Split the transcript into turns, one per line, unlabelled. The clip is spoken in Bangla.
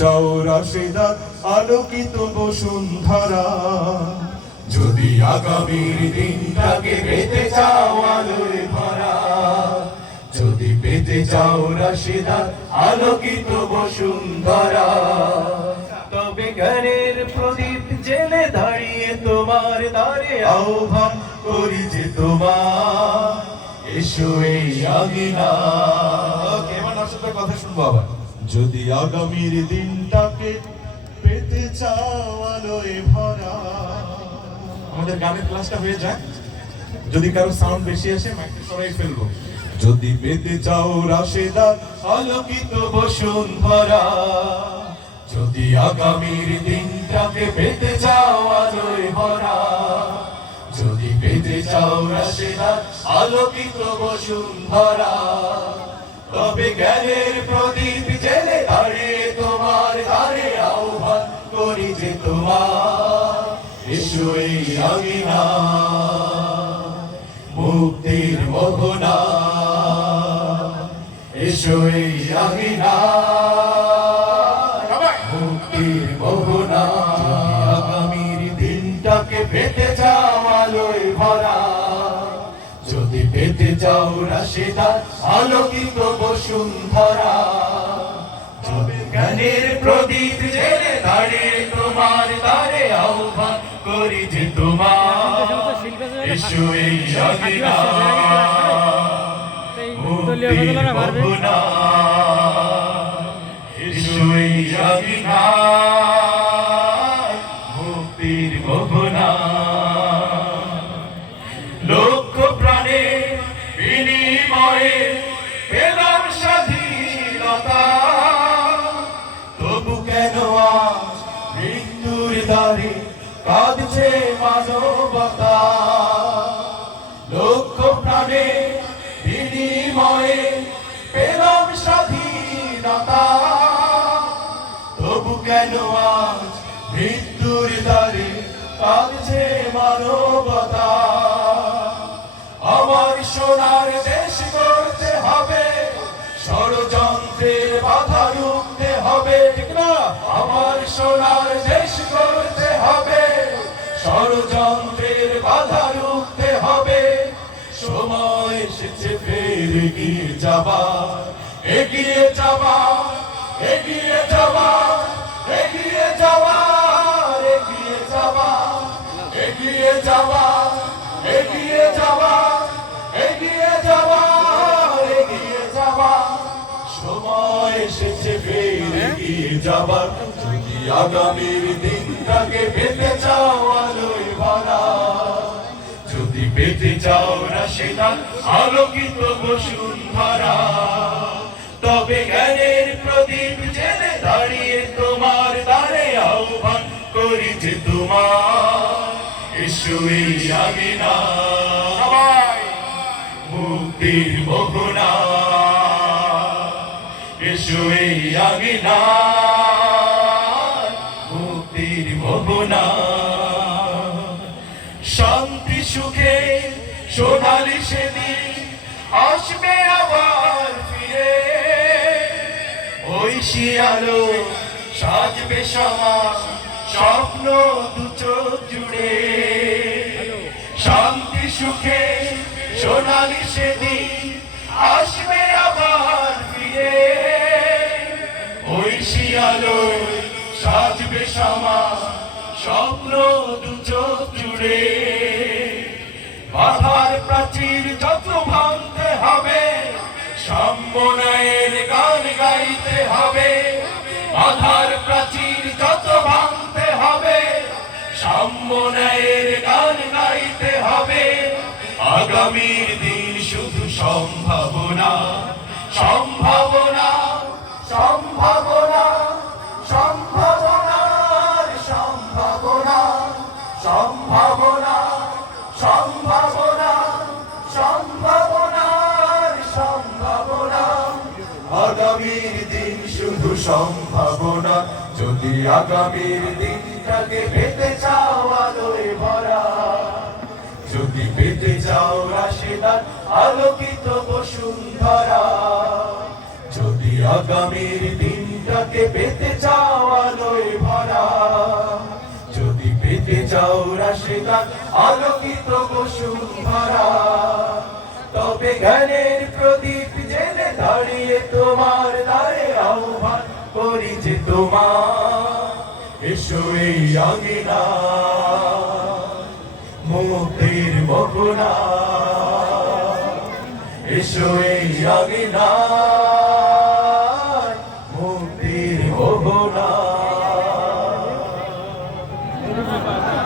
চাও রাশেদার আলোকিত বসুন্ধরা। যদি আগামীর দিনটাকে পেতে চাও আলোয় ভরা যদি পেতে চাও রাশেদার আলোকিত বসুন্ধরা।
তবে জ্ঞানের প্রদীপ জেলে দাঁড়িয়ে তোমার দ্বারে
আহ্বান করি যে তোমার এসো এই আমিনা এবার সাথে কথা শুনব আবার। যদি আগামীর দিনটাকে পেতে চাও আলোয় ভরা। আমাদের গানের ক্লাসটা হয়ে যায় যদি কারও সাউন্ড বেশি আসে, মাইকটা সরাই ফেলব। যদি পেতে চাও রাশেদার আলোকিত বসুন্ধরা যদি আগামীর দিনটাকে পেতে চাও আলোয় ভরা। যদি পেতে চাও রাশেদার আলোকিত বসুন্ধরা তবে জ্ঞানের প্রদীপ জেলে দাঁড়িয়ে তোমার দ্বারে আহ্বান করি যে তোমার এসো এই মুক্তির মোহনা। এসো এই আমিনা মুক্তির মোহনা। আগামীর দিনটাকে পেতে ভরা। যদি পেতে যাও রাশেদা আলোকিত বসুন্ধরা। জ্ঞানের প্রদীপ জেলে দাঁড়িয়ে তোমার দ্বারে আহ্বান করি যে তোমার এসো এই
জগিনা
মোহনা ঈশ্বরী দ্বারে কাঁদছে মানবতা। লক্ষ প্রাণে বিনিময়ে পেলাম স্বাধীনতা। তবু কেন আজ মৃত্যুর দ্বারে কাঁদছে মানবতা? আমার সোনার দেশ করতে হবে এগিয়ে যাবা এগিয়ে যাবা এগিয়ে যাবা এগিয়ে যাবা এগিয়ে যাবা এগিয়ে যাবা এগিয়ে যাবা এগিয়ে যাবা এগিয়ে যাবা। সময় এসেছে ফের এগিয়ে যাবার, যদি আগামীর দিনটাকে পেতে চাও যদি পেতে চাও রাশেদার আলোকিত বসুন্ধরা তবে জ্ঞানের প্রদীপ জেলে দাঁড়িয়ে তোমার দ্বারে আহ্বান করি তোমার। এই আমিনা মুক্তির মোহনা এসো এই আমিনা ওই শিয়ালো সাজবে সমাজ স্বপ্ন দু চোখ জুড়ে শান্তি সুখে সোনালি সেদিন আসবে আবার ফিরে। ওই শিয়ালো সাজবে সমাজ স্বপ্ন দু চোখ জুড়ে। বাধার প্রাচীর বাধার প্রাচীর যত ভাঙতে হবে সম্মনায়ের গান গাইতে হবে। আগামীর দিন শুধু সম্ভাবনা সম্ভাবনা আগামীর দিন শুধু সম্ভাবনা। যদি আগামীর দিনটাকে পেতে চাও আলোয় ভরা, যদি পেতে চাও রাশেদার আলোকিত বসুন্ধরা যদি আগামীর দিনটা রাশিদাকে পেতে চাও আলোয় ভরা, যদি পেতে চাও রাশিদা আলোকিত বসুন্ধরা তবে জ্ঞানের প্রদীপ দাঁড়িয়ে তোমার দ্বারে আহ্বান করি যে তোমার এসো এই অগিনা মুক্তির মোহনা এসো এই আঙিনা